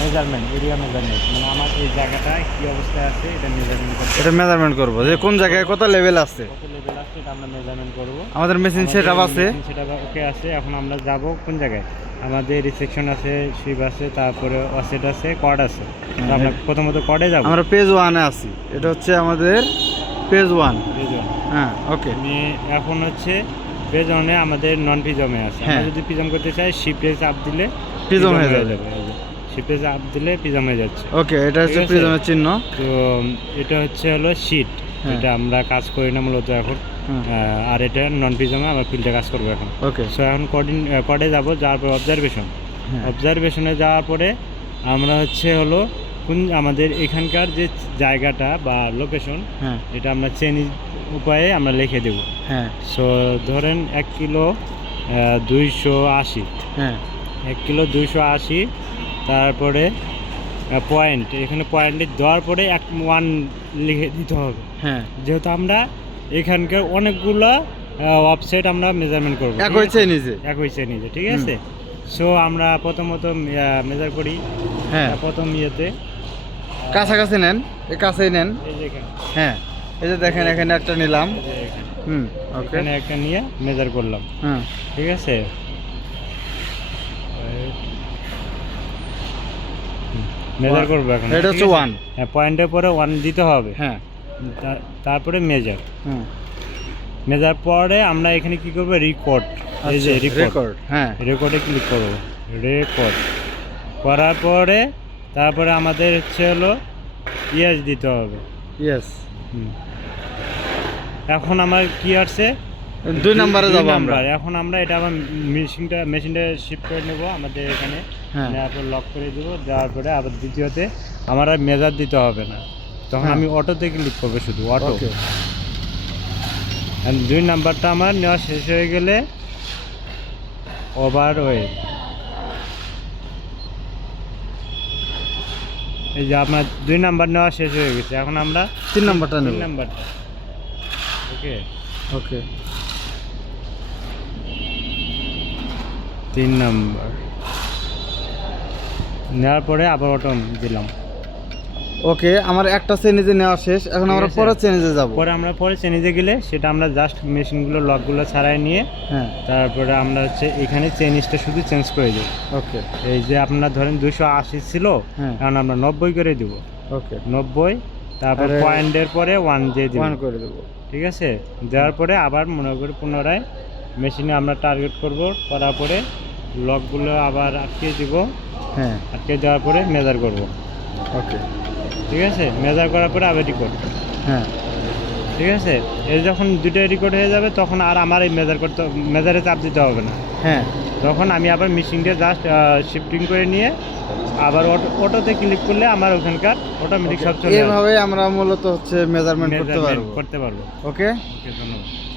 Measurement, area measurement, মানে আমার এই জায়গাটা কি অবস্থায় আছে এটা মেজারমেন্ট করতে, এটা মেজারমেন্ট করব যে কোন জায়গায় কত লেভেল আছে, কত লেভেল আছে এটা আমরা মেজারমেন্ট করব। আমাদের মেশিন সেটআপ আছে, সেটআপ ওকে আছে। এখন আমরা যাব কোন জায়গায়, আমাদের রিসেকশন আছে, শিপ আছে, তারপরে অসেট আছে, কর্ড আছে। তো আমরা প্রথমত কর্ডে যাব। আমরা পেজ 1 এ আছি, এটা হচ্ছে আমাদের পেজ 1। হ্যাঁ ওকে। আমি এখন হচ্ছে পেজ 1 এ আমাদের নন পিজমে আছে। আমরা যদি পিজম করতে চাই শিপে চাপ দিলে পিজম হয়ে যাবে। শিপে চাপ দিলে পিজম হয়ে যাচ্ছে। ওকে, এটা হচ্ছে পিজমের চিহ্ন। তো এটা হচ্ছে হলো শীট, এটা আমরা কাজ করি না মূলত এখন। আর এটা নন পিজমে আমরা ফিল্ডে কাজ করবো এখন। ওকে, সো এখন কর্ডে যাবো, যাওয়ার পর অবজারভেশনে যাওয়ার পরে আমরা হচ্ছে হলো কোন আমাদের এখানকার যে জায়গাটা বা লোকেশন, এটা আমরা চেঞ্জ উপায়ে আমরা লিখে দেব। সো ধরেন 1 কিলো 280, 1 কিলো 280, তারপরে পয়েন্ট, এখানে পয়েন্টে দেওয়ার পরে 1 লিখে দিতে হবে। যেহেতু আমরা এখানকার অনেকগুলো ওয়েবসাইট আমরা মেজারমেন্ট করবো একই চেঞ্জে, ঠিক আছে। সো আমরা প্রথমত মেজার করি। প্রথম ইয়েতে কাছাকাছি নেন, এই কাছেই নেন। এই যে দেখেন এখানে একটা নিলাম, এখানে একটা নিয়ে মেজার করলাম, ঠিক আছে। মেজার করবো এখন, এটা হচ্ছে 1। পয়েন্টের পরে 1 দিতে হবে। তারপরে মেজার পরে আমরা এখানে কি করবো, রেকর্ড। এই যে রেকর্ড, রেকর্ডে ক্লিক করবো। রেকর্ড করার পরে তারপরে আমাদের হচ্ছে হলো ইয়েস দিতে হবে। এখন আমার কি আসছে, 2 নম্বরে যাব আমরা। এখন আমরা এটা আবার মেশিনটা শিফট করে নেব আমাদের এখানে, নেওয়ার পর লক করে দেবো। দেওয়ার পরে আবার দ্বিতীয়তে আমার আর মেজার দিতে হবে না, তখন আমি অটোতে ক্লিক করবো, শুধু অটো। 2 নাম্বারটা আমার নেওয়া শেষ হয়ে গেলে ওভারওয়ে, এই যে আপনার 2 নাম্বার নেওয়া শেষ হয়ে গেছে। এখন আমরা 3 নাম্বারটা নেব। 3 নাম্বারটা ওকে 3 নাম্বার নেওয়ার পরে আবার অটো দিলাম। ওকে, আমার একটা চেঞ্জে নেওয়া শেষ, এখন আমরা পরের চেঞ্জে যাব। আমরা পরের চেঞ্জে গেলে সেটা আমরা জাস্ট মেশিনগুলো লকগুলো ছাড়াই নিয়ে তারপরে আমরা হচ্ছে এখানে চেঞ্জটা শুধু চেঞ্জ করে দিই। ওকে, এই যে আপনার ধরেন 280 ছিল, এখন আমরা 90 করে দিব। ওকে 90, তারপর পয়েন্টের পরে 1 দিয়ে দিব, 1 করে দেব, ঠিক আছে। দেওয়ার পরে আবার মনে করি পুনরায় মেশিনে আমরা টার্গেট করব, করার পরে লকগুলো আবার আটকে দিব। আটকে দেওয়ার পরে মেজার করব। ওকে, ঠিক আছে। মেজার করার পরে আবার রেকর্ড। ঠিক আছে। এই যখন দুটোই রেকর্ড হয়ে যাবে তখন আর আমার এই মেজারে চাপ দিতে হবে না। তখন আমি আবার মেশিনটা জাস্ট শিফটিং করে নিয়ে আবার অটোতে ক্লিক করলে আমার ওখানকার অটোমেটিক সব চলে যাবে। এইভাবে আমরা মূলত হচ্ছে মেজারমেন্ট করতে পারবো। ওকে, ধন্যবাদ।